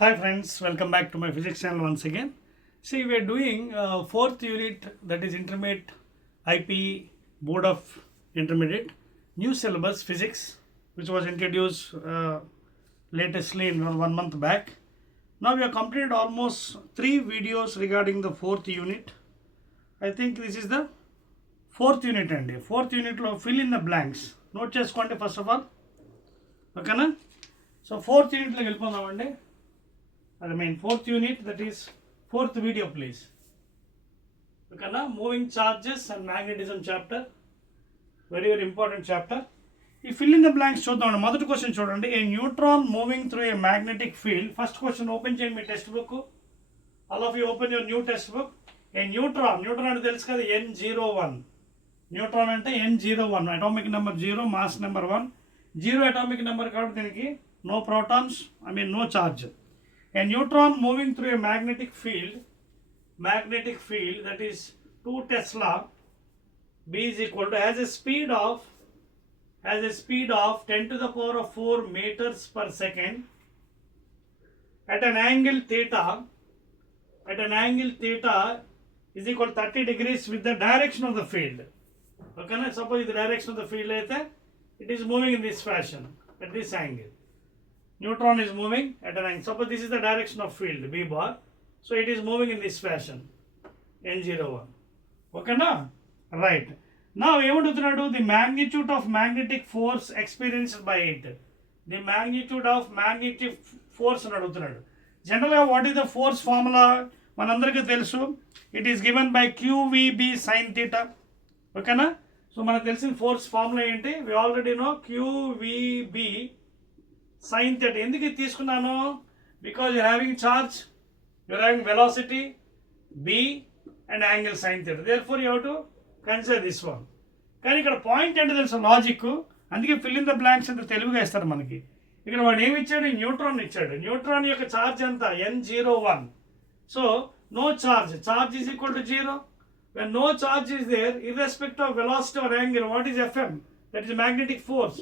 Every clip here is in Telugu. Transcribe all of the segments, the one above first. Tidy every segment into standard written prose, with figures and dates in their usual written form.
Hi friends, welcome back to my physics channel once again. See, we are doing fourth unit, that is intermediate IP Board of Intermediate new syllabus physics, which was introduced latestly in 1 month back. Now we have completed almost 3 videos regarding the fourth unit. I think this is the fourth unit and fourth unit lo fill in the blanks. Note chesukondi first of all. Okay na? So fourth unit lo velipodamandi. I mean fourth unit, that is fourth video please. Okay na? Moving charges and magnetism chapter, very important chapter. ఈ fill in the blanks చూద్దామండి. మొదటి క్వశ్చన్ చూడండి. A neutron moving through a magnetic field. First question open చేయండి మీ textbook. All of you open your new textbook. A neutron అంటే తెలుసు కదా, N01. న్యూట్రాన్ అంటే N01, atomic number 0, mass number 1. 0 atomic number కాబట్టి దీనికి no protons, no charge. A neutron moving through a magnetic field that is 2 Tesla, B is equal to has a speed of 10 to the power of 4 meters per second at an angle theta is equal to 30 degrees with the direction of the field. Okay, suppose the direction of the field it is moving in this fashion at this angle. Neutron is moving at an angle. Suppose this is the direction of field B bar, so it is moving in this fashion N01. Okay na? Right. Now the magnitude of magnetic force experienced by it. The magnitude of magnetic force అని అడుగుతున్నాడు. జనరల్గా what is the force formula మనందరికీ తెలుసు. It is given by QVB sin theta. ఓకేనా? సో మనకు తెలిసిన ఫోర్స్ ఫార్ములా ఏంటి? We already know QVB sin theta. ఎందుకు ఇది తీసుకున్నాను? Because you're having charge, you're having velocity B and angle sin theta. Therefore you have to consider this one. కానీ ఇక్కడ పాయింట్ ఏంటో తెలుసు, లాజిక్. అందుకే ఫిల్ ఇన్ ద బ్లాంక్స్ అంటే తెలుగుగా ఇస్తారు మనకి. ఇక్కడ వాడు ఏమి ఇచ్చాడు? న్యూట్రాన్ ఇచ్చాడు. న్యూట్రాన్ యొక్క ఛార్జ్ ఎంత? N01. So no charge, charge is equal to 0. When no charge is there, irrespective of velocity or angle, what is FM? That is magnetic force.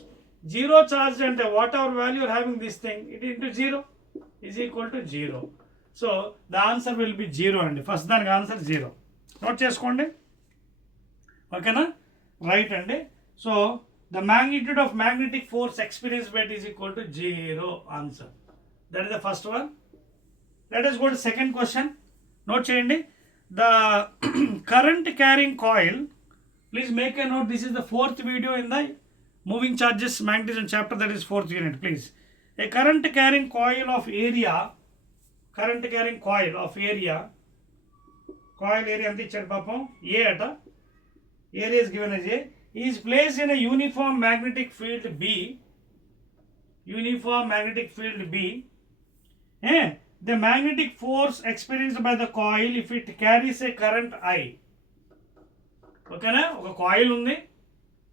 0 charge అంటే whatever value are having this thing, it into 0 is equal to 0. So the answer will be 0 అండి. ఫస్ట్ దానికి ఆన్సర్ 0. నోట్ చేసుకోండి. ఓకేనా? రైట్ అండి. So the magnitude of magnetic force experience by it is equal to 0 answer. That is the first one. Let us go to second question. Note చేయండి. The current carrying coil, please make a note, this is the fourth video in the moving charges magnetism chapter, that is fourth unit please. A current carrying coil of area ante ichadu papam A ata, area is given as A, is placed in a uniform magnetic field B. The magnetic force experienced by the coil if it carries a current I. Okay na? Oka coil undi,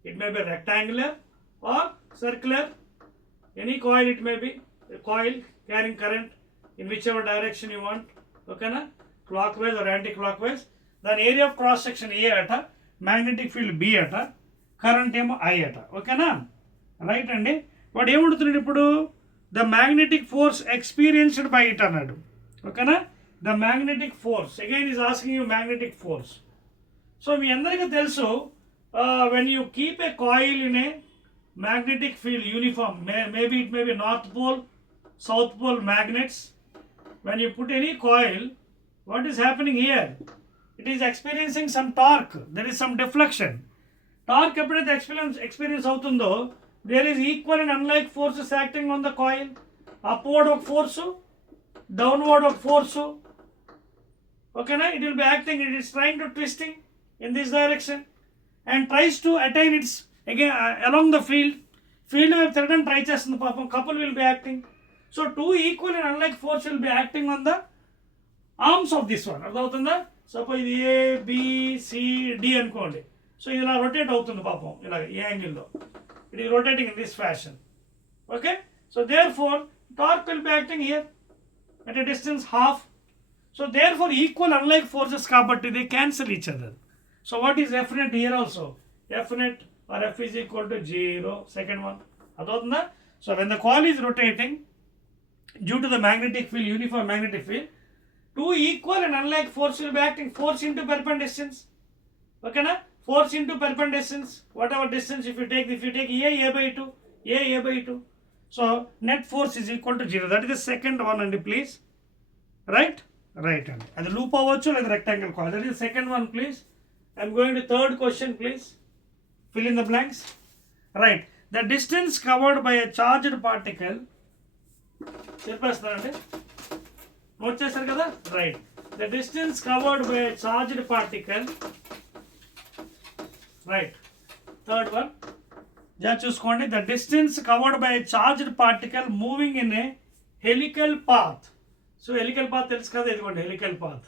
it may be rectangular or circular, any coil it may be, a coil carrying current in whichever direction you want. Okay na? Clockwise or anti-clockwise. Then area of cross section A ata, magnetic field B ata, current emo I ata. Okay na? Right andi. What em adugutunadu ippudu? The magnetic force experienced by it anadu. Okay na? The magnetic force, again is asking you magnetic force. So మీ అందరికీ తెలుసు, when you keep a coil in a magnetic field uniform, maybe it may be north pole, south pole magnets. When you put any coil, what is happening here? It is experiencing some torque, there is some deflection. Torque ఎప్పుడైతే experience అవుతుందో, there is equal and unlike forces acting on the coil. Upward ఒక force, downward ఒక force. Okay na? It will be acting, it is trying to twisting in this direction and tries to attain its again along the field వైపు తిరగడానికి ట్రై చేస్తుంది పాపం. couple will be acting. So two equal and unlike force will be acting on the arms of this one. అర్థమవుతుందా? సపోజ్ ఇది ABCD అనుకోండి. సో ఇది ఇలా రొటేట్ అవుతుంది పాపం, ఇలా ఈ యాంగిల్లో it is rotating in this fashion. Okay, so therefore torque will be acting here at a distance half. So therefore equal unlike forces కాబట్టి they cancel each other. So what is F net here also? F net or F is equal to 0. Second one. So when the coil is rotating, due to the magnetic field, uniform magnetic field, two equal and unlike force will be acting. Force into perpendicular distance. Okay na? Force into perpendicular distance. Whatever distance if you take A by 2, A by 2. So net force is equal to 0. That is the second one, and please. Right? Right. And the loop avachchu and the rectangle coil. That is the second one, please. I am going to third question, please. Fill in the blanks. Right. The distance covered by a charged particle. చెప్పేస్తానండి, నోట్ చేశారు కదా? Right. The distance covered by charged particle. Right. Third one జా చూసుకోండి. The distance covered by charged particle moving in a helical path. So helical path తెలుసు కదా, ఇదిగోండి హెలికల్ పాత్,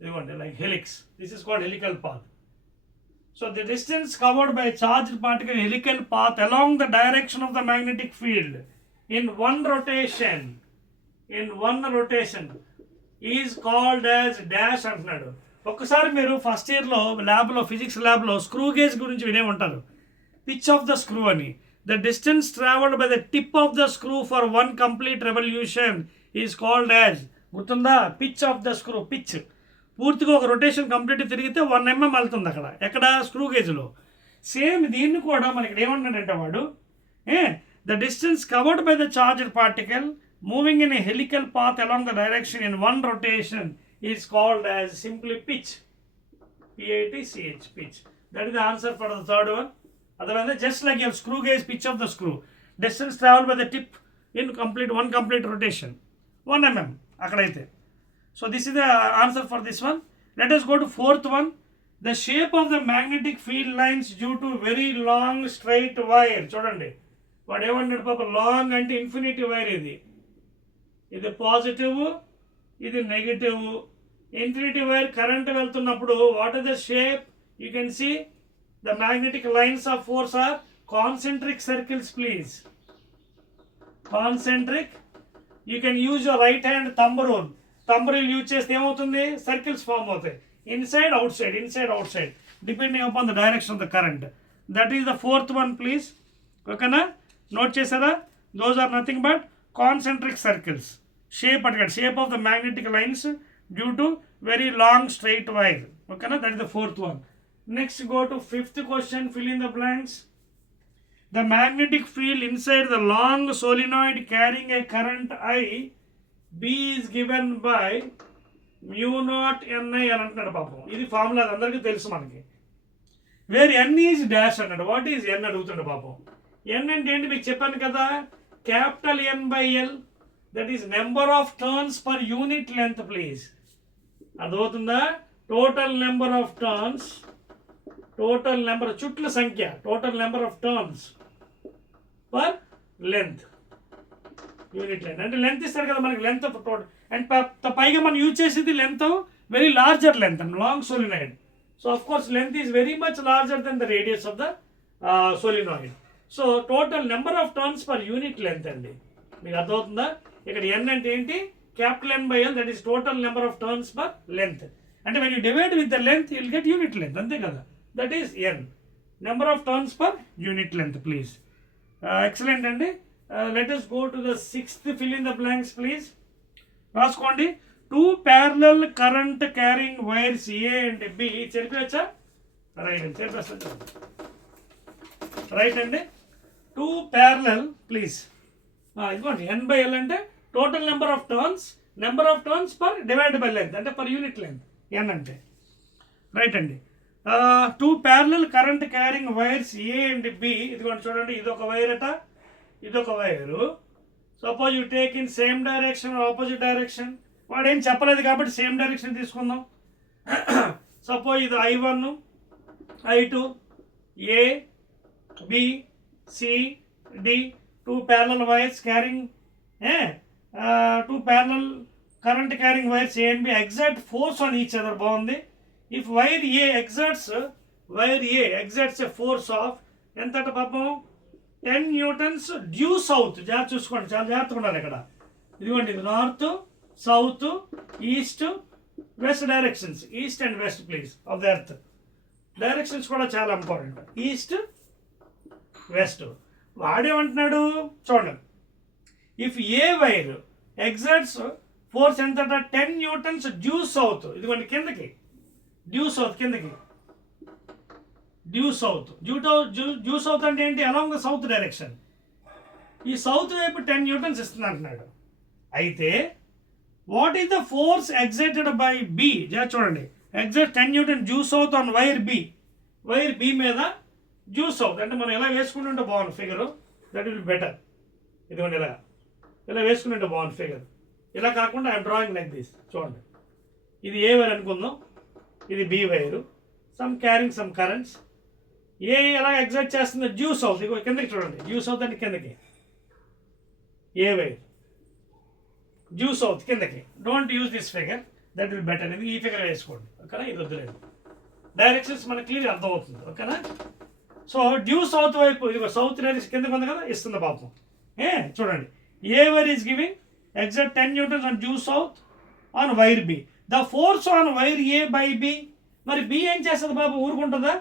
ఇదిగోండి like helix. This is called helical path. So the distance covered by a charged particle in helical path along the direction of the magnetic field in one rotation is called as dash అంటున్నాడు. ఒక్కసారి మీరు ఫస్ట్ ఇయర్లో ల్యాబ్లో, ఫిజిక్స్ ల్యాబ్లో స్క్రూ గేజ్ గురించి వినే ఉంటారు. పిచ్ ఆఫ్ ద స్క్రూ అని. The distance travelled by the tip of the screw for one complete revolution is called as, గుర్తుందా? Pitch of the screw. Pitch పూర్తిగా ఒక రొటేషన్ కంప్లీట్ తిరిగితే 1 mm వెళ్తుంది అక్కడ, ఎక్కడ? స్క్రూ గేజ్లో. సేమ్ దీన్ని కూడా మనకి ఇక్కడ ఏమంటాడంటే వాడు, the distance covered by the charged particle moving in a helical path along the direction in one rotation is called as simply pitch. PITCH, pitch. That is the answer for the third one. Otherwise, just like your screw gauge pitch of the screw, distance traveled by the tip in one complete rotation, 1 mm akkadaithe. So this is the answer for this one. Let us go to fourth one. The shape of the magnetic field lines due to very long straight wire. చూడండి వాడు ఏమన్నాడు పాప, లాంగ్ అంటే ఇన్ఫినిటీ వైర్. ఇది పాజిటివ్, ఇది నెగిటివ్. ఇన్ఫినిటీ వైర్ కరెంట్ వెళ్తున్నప్పుడు what are the shape? You can see the magnetic lines of force are concentric circles. Please, concentric. You can use your right hand thumb rule. Thumb rule use చేస్తే ఏమవుతుంది? సర్కిల్స్ ఫామ్ అవుతాయి. Inside outside depending upon the direction of the current. That is the fourth one. Please, ఓకేనా? నోట్ చేశారా? Those are nothing but concentric circles. Shape అడిగాడు, shape of the magnetic lines due to very long straight wire. ఓకేనా? That is the fourth one. Next go to fifth question. Fill in the blanks. The magnetic field inside the long solenoid carrying a current I, B is given by mu naught Ni అని అంటున్నాడు పాపం. ఇది ఫార్ములా అందరికీ తెలుసు మనకి. వేర్ N ఈజ్ డాష్ అన్నాడు. వాట్ ఈజ్ N అడుగుతుండే పాపం. N అంటే ఏంటి మీకు చెప్పాను కదా, capital N by L, that is number of turns per unit length. Please, అర్థమవుతుందా? Total number of turns, total number చుట్ల సంఖ్య, total number of turns per length, unit length. అంటే లెంత్ ఇస్తారు కదా మనకి, లెంత్ ఆఫ్ టోటల్. అండ్ పైగా మనం యూజ్ చేసేది length very larger length and long solenoid. So of course length is very much larger than the radius of the solenoid. So total number of turns per unit length అండి. మీకు అర్థమవుతుందా? ఇక్కడ N అంటే ఏంటి? Capital N by L, that is total number of turns per length. అంటే when you divide with the length you will get unit length, అంతే కదా? That is N, number of turns per unit length. Please, excellent అండి. Let us go to the sixth. Fill in the blanks, please. రాసుకోండి. 2 parallel current carrying wires A and B. చెప్పచ్చా? రైట్ అండి, చెప్పేస్తాను. రైట్ అండి. 2 parallel, ప్లీజ్. ఇదిగోండి N by L అంటే total number of turns per divide by length, అంటే పర్ యూనిట్ లెంత్ N అంటే. రైట్ అండి. 2 parallel current carrying wires A and B. ఇదిగోండి చూడండి, ఇదొక వైర్ అట, ఇదొక wire. Suppose you take in same direction, opposite direction. వాడు ఏం చెప్పలేదు కాబట్టి సేమ్ డైరెక్షన్ తీసుకుందాం. సపోజ్ ఇది I1, I2, A, B, C, D. 2 parallel wires carrying 2 parallel current carrying wires A and B exert force on each other. బాగుంది. If wire A exerts a force of ఎంత పాపం 10 newtons డ్యూ సౌత్. జాగ్రత్త చూసుకోండి, చాలా జాగ్రత్తగా ఉండాలి ఇక్కడ. ఇదిగోండి north, south, east, west directions, east and west please of the earth. Directions కూడా చాలా ఇంపార్టెంట్, ఈస్ట్ వెస్ట్. వాడేమంటున్నాడు చూడండి, if a wire exerts force ఎంత 10 న్యూటన్స్ డ్యూ సౌత్, ఇదిగోండి కిందకి డ్యూ సౌత్, కిందకి డ్యూ సౌత్, డ్యూ సౌత్ అంటే ఏంటి, అలాంగ్ ద సౌత్ డైరెక్షన్. ఈ సౌత్ వైపు 10 న్యూటన్స్ ఇస్తుంది అంటున్నాడు. అయితే what is the force exerted by B, చూడండి exert 10 newton due south on wire B, wire B మీద డ్యూ సౌత్ అంటే మనం ఎలా వేసుకుంటుంటే బాగుంది ఫిగర్, దట్ విల్ బెటర్. ఇదిగోండి ఇలా వేసుకుంటుంటే బాగుంది ఫిగర్. ఇలా కాకుండా ఐఎమ్ డ్రాయింగ్ లైక్ దిస్. చూడండి ఇది ఏ వైర్ అనుకుందాం, ఇది B wire, some carrying some currents. A ఎలా ఎగ్జైట్ చేస్తుంది, డ్యూ సౌత్, ఇగో కిందకి చూడండి, డ్యూ సౌత్ అంటే కిందకి, ఏ వైర్ డ్యూ సౌత్ కిందకి. Don't use this figure, that will better. ఇది ఈ ఫిగర్ వేసుకోండి, ఓకేనా. ఇది వద్దులేదు, డైరెక్షన్స్ మనకి క్లియర్ అర్థమవుతుంది, ఓకేనా. సో డ్యూ సౌత్ వైపు ఇదిగో సౌత్ డైరెక్షన్ కిందకి ఉంది కదా, ఇస్తుంది పాపం. చూడండి A wire is giving exact 10 newtons on due south on wire B. The force on wire A by B. మరి బి ఏం చేస్తుంది బాబు, ఊరుకుంటుందా,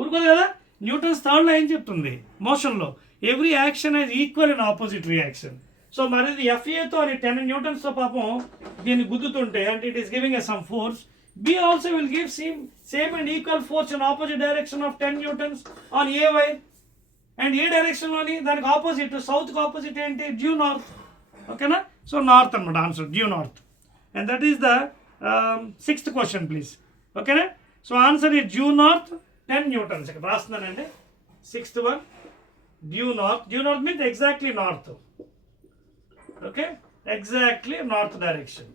ఊరుకోదు కదా. న్యూటన్స్ థర్డ్ లా ఏం చెప్తుంది, మోషన్లో every action has equal and opposite reaction. So మరి ఇది ఎఫ్ఏతో అని 10 న్యూటన్స్తో పాపం దీన్ని గుద్దుతుంటే అంటే it is giving a some force. B also will give same and equal force in opposite direction of 10 newtons on A wire. And A డైరెక్షన్లోని దానికి ఆపోజిట్, సౌత్కి ఆపోజిట్ ఏంటి, డ్యూ నార్త్, ఓకేనా. సో నార్త్ అనమాట answer, due north. And that is the 6th question please, ఓకేనా. So answer is due north 10 newtons. ఇక్కడ రాస్తున్నానండి 6th one, due north. Due north means exactly north, okay, exactly north direction,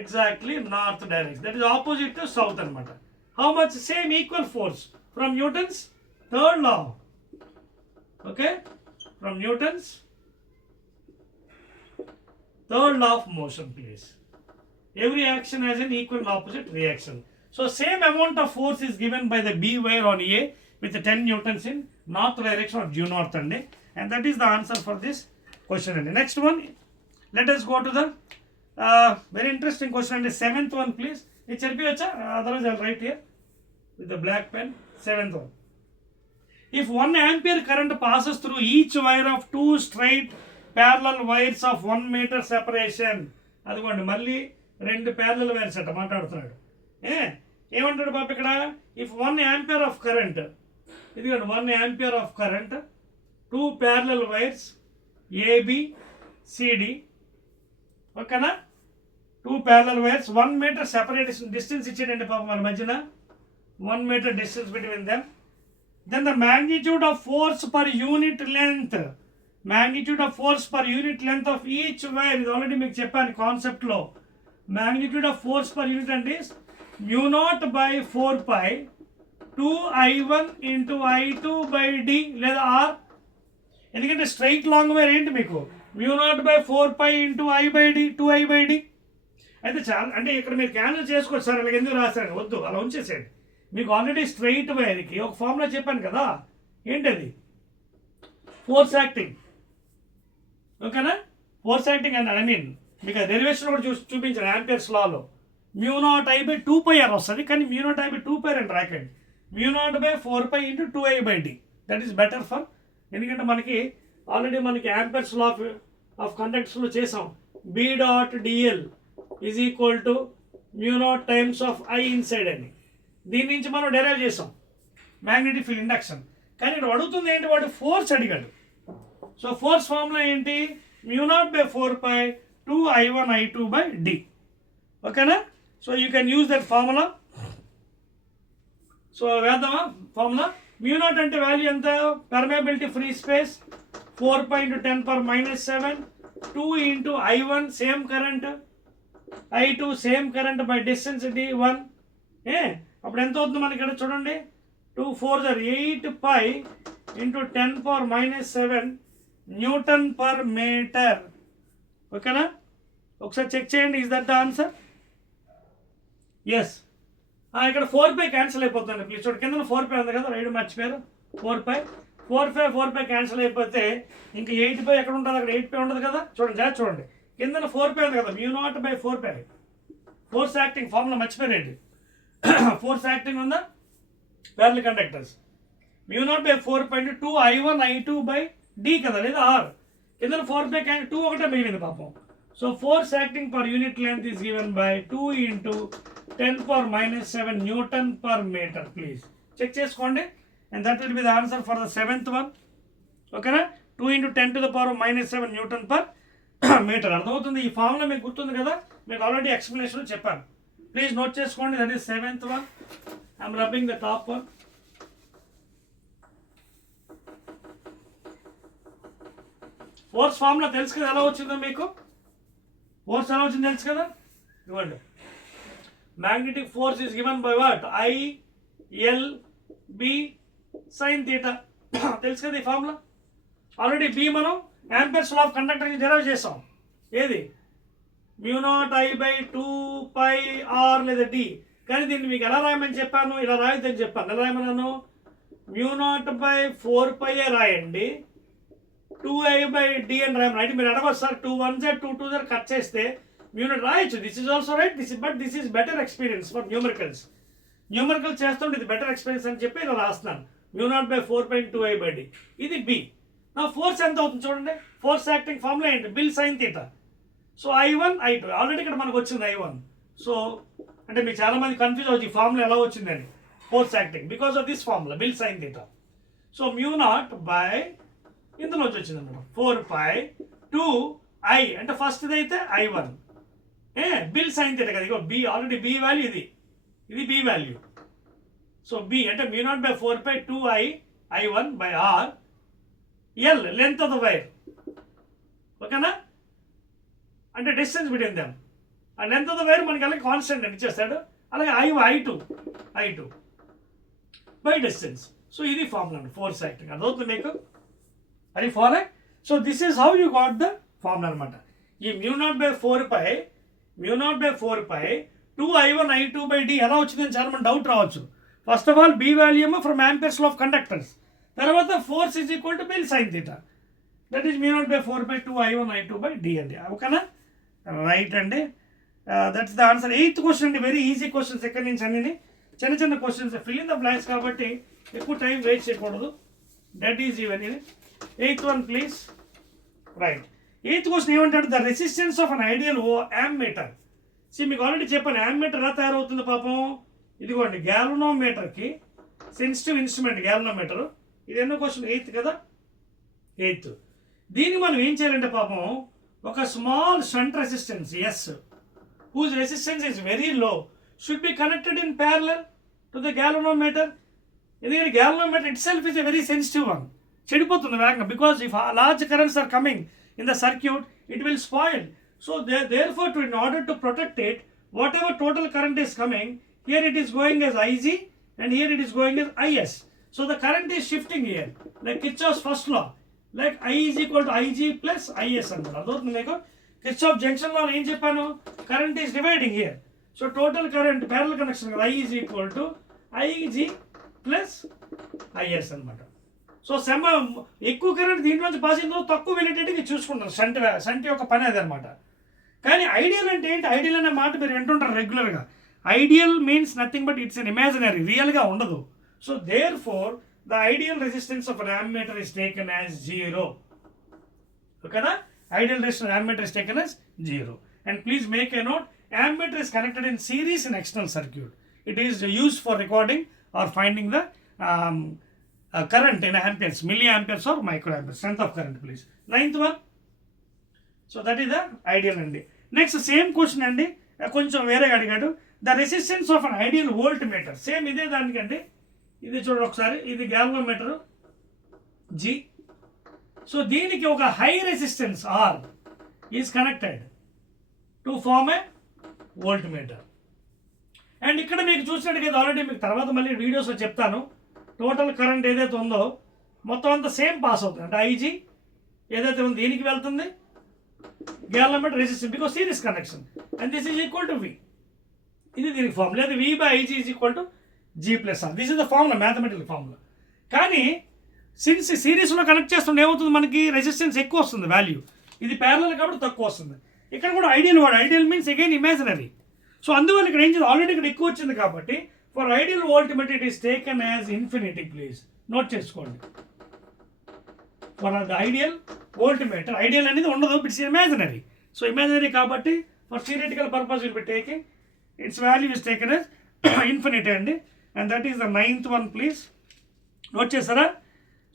exactly north direction, that is opposite to south అనమాట. How much, same equal force from Newton's third law, okay, from Newton's third law of motion please. Every action has an equal and opposite reaction. So same amount of force is given by the B wire on A with the 10 newtons in north direction or due north and that is the answer for this question. And the next one, let us go to the very interesting question, and the 7th one please. It's otherwise I'll write here with the black pen. 7th one. If 1 ampere current passes through each wire of 2 straight parallel wires of 1 meter separation, అదిగోండి మళ్ళీ 2 parallel wires అట్ట మాట్లాడుతున్నాడు. ఏమంటాడు బాబు ఇక్కడ, ఇఫ్ 1 ampere of current, ఇదిగోండి 1 ampere of current, 2 parallel wires AB CD, ఓకేనా, 2 parallel wires, 1 meter separation distance ఇచ్చాడండి పాపం వాళ్ళ మధ్యన, 1 meter distance between them. Then the magnitude of force per unit length, magnitude of force per unit length of each wire, ఇది ఆల్రెడీ మీకు చెప్పాను కాన్సెప్ట్లో. magnitude of force per unit అంటే mu0 by 4 pi 2I1 into I2 by D లేదా R. ఎందుకంటే స్ట్రైట్ లాంగ్ వైర్ ఏంటి మీకు mu0 by 4 pi into I by D 2I by D. అయితే చాలా అంటే ఇక్కడ మీరు క్యాన్సిల్ చేసుకోవచ్చు సార్, అలాగ ఎందుకు రాశారు, వద్దు అలా ఉంచేసేయండి. మీకు ఆల్రెడీ స్ట్రైట్ వైర్కి ఒక ఫార్ములా చెప్పాను కదా, ఏంటది, ఫోర్స్ యాక్టింగ్, ఓకేనా. Force acting and I mean మీకు డెరివేషన్ కూడా చూపించాను amperes Lalo. mu0 I by 2 pi R వస్తుంది, కానీ mu0 I by 2 pi అని రాకండి, mu0 by 4 pi into 2I by D. That is better for, ఎందుకంటే మనకి ఆల్రెడీ మనకి యాంపియర్స్ లా ఆఫ్ కండక్టర్స్లో చేసాం. B dot DL is equal to mu0 times of I inside అని. దీని నుంచి మనం డెరైవ్ చేసాం మ్యాగ్నెటిక్ ఫీల్డ్ ఇండక్షన్. కానీ ఇక్కడ అడుగుతుంది ఏంటి, వాడు ఫోర్స్ అడిగాడు. సో ఫోర్స్ ఫార్ములా ఏంటి, mu0 by 4 pi 2I1 I2 by D, ఓకేనా. So you can use that formula. So వేద్దామా ఫార్ములా. mu0 అంటే వాల్యూ ఎంత, permeability free space 4 pi into 10 power minus 7, 2 into I1 same current, I2 same current by distance D1. అప్పుడు ఎంత అవుతుంది మనకి ఇక్కడ చూడండి, 2 4s are 8 pi into 10 power minus 7 newton per metre, ఓకేనా. ఒకసారి చెక్ చేయండి, is that the answer, yes. ఇక్కడ 4 pi క్యాన్సిల్ అయిపోతుంది ప్లీజ్. చూడండి కింద 4 pi ఉంది కదా, రైట్ మర్చిపోయారు, 4 pi 4 pi క్యాన్సిల్ అయిపోతే ఇంకా 8 pi ఎక్కడ ఉంటుంది, అక్కడ 8 pi ఉండదు కదా. చూడండి చూడండి కింద 4 pi ఉంది కదా, mu0 by 4 pi. Force acting formula మర్చిపోయారండి. ఫోర్స్ యాక్టింగ్ ఉందా, parallel conductors, mu0 by 4 pi into 2I1 I2 by D కదా లేదా R. కింద 4 by 2 ఒకటే మిగిలింది పాపం. So force acting per unit length is given by 2 into 10⁻⁷ Newton per meter. Please check చేసుకోండి. And that will be the answer for the 7th one. ఓకేనా? 2 into 10⁻⁷ Newton per meter. అర్థమవుతుంది? ఈ ఫార్ములా మీకు గుర్తుంది కదా, మీకు ఆల్రెడీ ఎక్స్ప్లెనేషన్ చెప్పాను. ప్లీజ్ నోట్ చేసుకోండి. That is 7th one. I'm rubbing the top one. Force formula తెలుసు కదా, ఎలా వచ్చిందో మీకు. ఫోర్స్ ఎలా వచ్చింది తెలుసు కదా, ఇవ్వండి. Magnetic force is given by what? ILB sin θ. తెలుసు కదా ఈ ఫార్ములా. ఆల్రెడీ బి మనం amperes law of conductor derive చేసాం. ఏది? μ0I/2πr లేదా D. కానీ దీన్ని మీకు ఎలా రాయమని చెప్పాను? ఇలా రాయొద్దని చెప్పాను. ఎలా రాయమన్నాను? μ0/4π రాయండి, 2I/D అని రాయమని. అయితే మీరు అడగవచ్చు సార్ 2 1s 2 2s కట్ చేస్తే μ0 రాయొచ్చు. This is also right. This is better experience for numericals. Numerical చేస్తుంటే ఇది బెటర్ ఎక్స్పీరియన్స్ అని చెప్పి ఇలా రాస్తున్నాను. μ0/4.2I/D. ఇది B. నా ఫోర్స్ ఎంత అవుతుంది చూడండి. ఫోర్స్ యాక్టింగ్ ఫార్ములా ఏంటి? BIL sine θ. సో I1 I2 ఆల్రెడీ ఇక్కడ మనకు వచ్చింది I1. సో అంటే మీకు చాలా మంది కన్ఫ్యూజ్ అవుతుంది ఈ ఫార్ములా ఎలా వచ్చిందని. Force acting because of this formula BIL sine θ. సో μ0 ఇందులోంచి వచ్చింది అనమాట 4π2I అంటే ఫస్ట్ ఇది అయితే I1 బిల్ సైన్ θ కదా. ఇగో B ఆల్రెడీ B వాల్యూ ఇది B వాల్యూ. సో B అంటే μ0/4π2I I1/R. L length of the wire. ఓకేనా? అంటే డిస్టెన్స్ బిట్వీన్ దెమ్. ఆ లెంత్ ఆఫ్ ద వైర్ మనకి అలాగే కాన్స్టెంట్ అని ఇచ్చేస్తాడు. అలాగే I2 బై డిస్టెన్స్. సో ఇది ఫార్ములా అండి ఫోర్స్ యాక్టింగ్. అదవుతుంది మీకు. అది ఫార్. So this is how you got the formula అనమాట. ఈ μ0/4π 2I1 I2/D ఎలా వచ్చిందని చాలా మంది డౌట్ రావచ్చు. First of all B value from Ampere's law of conductors. తర్వాత force is equal to BIL sine θ. That is μ0/4π 2I1 I2/D అండి. ఓకేనా? రైట్ అండి. That's the answer. 8th question అండి. వెరీ ఈజీ క్వశ్చన్స్ ఎక్కడి నుంచి అన్ని చిన్న చిన్న questions fill in the blanks కాబట్టి ఎక్కువ టైం వేస్ట్ చేయకూడదు. That is even. 8th one please. Right. 8th question ఏమంటాడు? The resistance of an ideal ammeter. మీకు ఆల్రెడీ చెప్పాను యామ్మీటర్ ఎలా తయారవుతుంది పాపం. ఇదిగోండి గ్యాలనోమీటర్కి సెన్సిటివ్ ఇన్స్ట్రుమెంట్ గ్యాలనోమీటర్. ఇది ఎన్నో క్వశ్చన్? 8th కదా. 8th. దీన్ని మనం ఏం చేయాలంటే పాపం ఒక small shunt resistance S whose resistance is very low should be connected in parallel to the galvanometer. ఎందుకంటే galvanometer itself is a very sensitive one. చెడిపోతుంది వేగంగా. Because if large currents are coming in the circuit it will spoil. So therefore in order to protect it, whatever total current is coming, here it is going as Ig and here it is going as Is. So the current is shifting here like Kirchhoff's first law, like I is equal to Ig plus Is అన్నమాట. అర్థమవుతుంది మీకు? కిర్చాఫ్ జంక్షన్ లో ఏం చెప్పాను? Current is dividing here. So total current parallel connection కదా, I is equal to Ig plus Is అనమాట. సో ఎక్కువ కరెంట్ దీంట్లోంచి పాస్ అయిందో తక్కువ వెళ్ళేటట్టు చూసుకుంటారు. సంటి యొక్క పని అది అనమాట. కానీ ఐడియల్ అంటే ఏంటి? ఐడియల్ అనే మాట మీరు వింటుంటారు రెగ్యులర్గా. Ideal means nothing but it's an imaginary, రియల్గా ఉండదు. So therefore the ideal resistance of an ammeter is taken as 0. ఓకేనా? Ideal resistance ammeter is taken as 0. And please make a note, ammeter is connected in series in external circuit. It is used for recording or finding the current in amperes, milliamperes or microamperes, strength of current please. 9th one. So that is the ideal andi. Next same question andi, koncham vere adigadu. The resistance of an ideal voltmeter. Same ide danikandi. Idi chudandi okasari. Idi galvanometer G. So దీనికి ఒక high resistance R is connected to form a voltmeter. And ఇక్కడ మీకు చూసినట్టుగా ఆల్రెడీ మీకు తర్వాత మళ్ళీ వీడియోస్లో చెప్తాను. టోటల్ కరెంట్ ఏదైతే ఉందో మొత్తం అంతా సేమ్ పాస్ అవుతుంది. అంటే IG ఏదైతే ఉందో దీనికి వెళ్తుంది, galvanometer resistance because series connection, and this is equal to V. ఇది దీనికి ఫార్ములా. అది V/IG is equal to G plus R. This is the formula, mathematical formula. కానీ సిన్స్ సిరీస్లో కనెక్ట్ చేస్తుంటే ఏమవుతుంది? మనకి రెసిస్టెన్స్ ఎక్కువ వస్తుంది వాల్యూ. ఇది ప్యారలల్ కాబట్టి తక్కువ వస్తుంది. ఇక్కడ కూడా ఐడియల్ వాడు. Ideal means again imaginary. So అందువల్ల ఇక్కడ ఏం చేయాలి? ఆల్రెడీ ఇక్కడ ఎక్కువ వచ్చింది కాబట్టి for ideal voltmeter it is taken as infinity. Please note చేసుకోండి. One of the ideal voltmeter. Ideal అనేది ఉండదు, ఇట్స్ ఇమాజినరీ. సో ఇమాజినరీ కాబట్టి for theoretical purpose will be taking its value is taken as infinity అండి. And that is the 9th one please. Note చేస్తారా?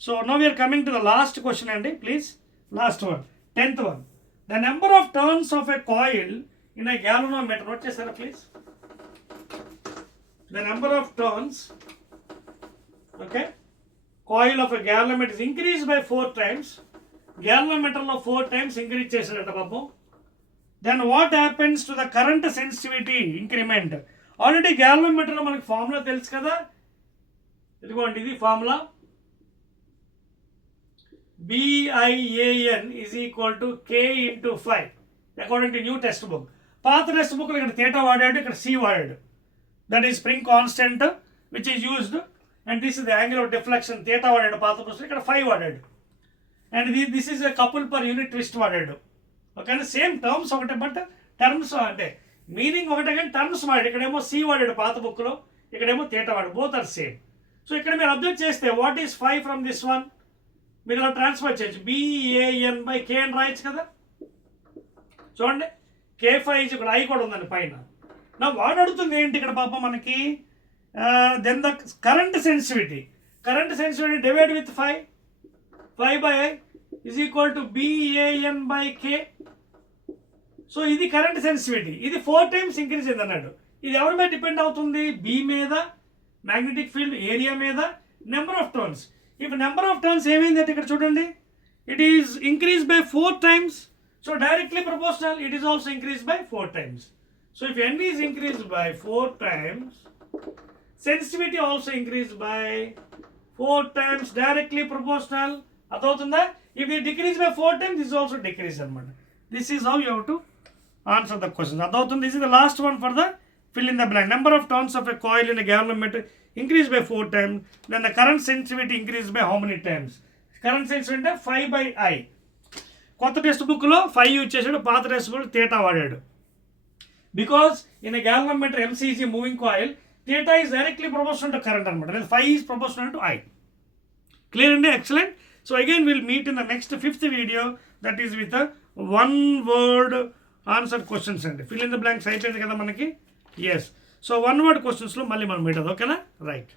So now we're coming to the last question అండి please. Last one, 10th one. The number of turns of a coil in a galvanometer. Note చేస్తారా please? The number of turns, okay, coil of a galvanometer is increase by 4 times. గ్యాలనోమీటర్లో 4 times ఇంక్రీజ్ చేశాడట బాబు. Then what happens to the current sensitivity increment. Already గ్యాలనోమీటర్లో మనకి ఫార్ములా తెలుసు కదా, ఇదిగోండి ఇది formula. BIAN is equal to K into 5 according to new text book. పాత టెక్స్ట్ బుక్లో ఇక్కడ థీటా వాడాడు, ఇక్కడ C వాడాడు. That is spring constant which is used. And this is the angle of deflection. Theta వాడాడు పాత పుస్తకం, ఇక్కడ 5 వాడాడు. And this is a couple per unit twist వాడాడు. ఓకేనా, సేమ్ టర్మ్స్ ఒకటే, బట్ టర్మ్స్ అంటే మీనింగ్ ఒకటే కానీ టర్మ్స్ వాడాడు. ఇక్కడేమో C వాడాడు పాత బుక్లో, ఇక్కడేమో థీటా వాడాడు. Both are same. సో ఇక్కడ మీరు అబ్జర్వ్ చేస్తే what is 5 from this one, మీరు ఇలా ట్రాన్స్ఫర్ చేయొచ్చు. BAN by K అని రాయొచ్చు కదా. చూడండి, K5 ఇక్కడ I కూడా ఉందండి పైన. నా వాడు అడుగుతుంది ఏంటి ఇక్కడ పాప మనకి, then the current sensitivity. Current sensitivity divide with 5 by I is equal to BAN by K. So ఇది కరెంట్ సెన్సిటివిటీ. ఇది 4 times ఇంక్రీజ్ అయింది అన్నాడు. ఇది ఎవరి మీద డిపెండ్ అవుతుంది? B మీద, మ్యాగ్నెటిక్ ఫీల్డ్ ఏరియా మీద, నెంబర్ ఆఫ్ టర్న్స్. ఇప్పుడు నెంబర్ ఆఫ్ టర్న్స్ ఏమైందంటే ఇక్కడ చూడండి, it is increase by 4 times. So directly proportional, it is also increase by 4 times. So if N is increased by 4 times, sensitivity also increased by 4 times, directly proportional. అర్థమవుతుందా? If it decrease by 4 times, this is also decrease అనమాట. This is how you have to answer the question. అర్థమవుతుంది? This is the last one for the fill in the blank. Number of turns of a coil in a galvanometer increased by 4 times. Then the current sensitivity increased by how many times? Current sensitivity 5 by I. కొత్త టెక్స్ట్ బుక్లో 5 యూజ్ చేశాడు, పాత టెక్స్ట్ బుక్ థీటా వాడాడు. Because in a galvanometer MCG moving coil, theta is directly proportional to current అనమాట. 5 is proportional to I. Clear అండి? Excellent. So again will meet in the next 5th video, that is with 1 word answer questions అండి. ఫిల్ ఇన్ ద బ్లాంక్స్ అయిపోయింది కదా మనకి. ఎస్. సో 1 word క్వశ్చన్స్లో మళ్ళీ మనం మీట్ అవుతాం. ఓకేనా? రైట్.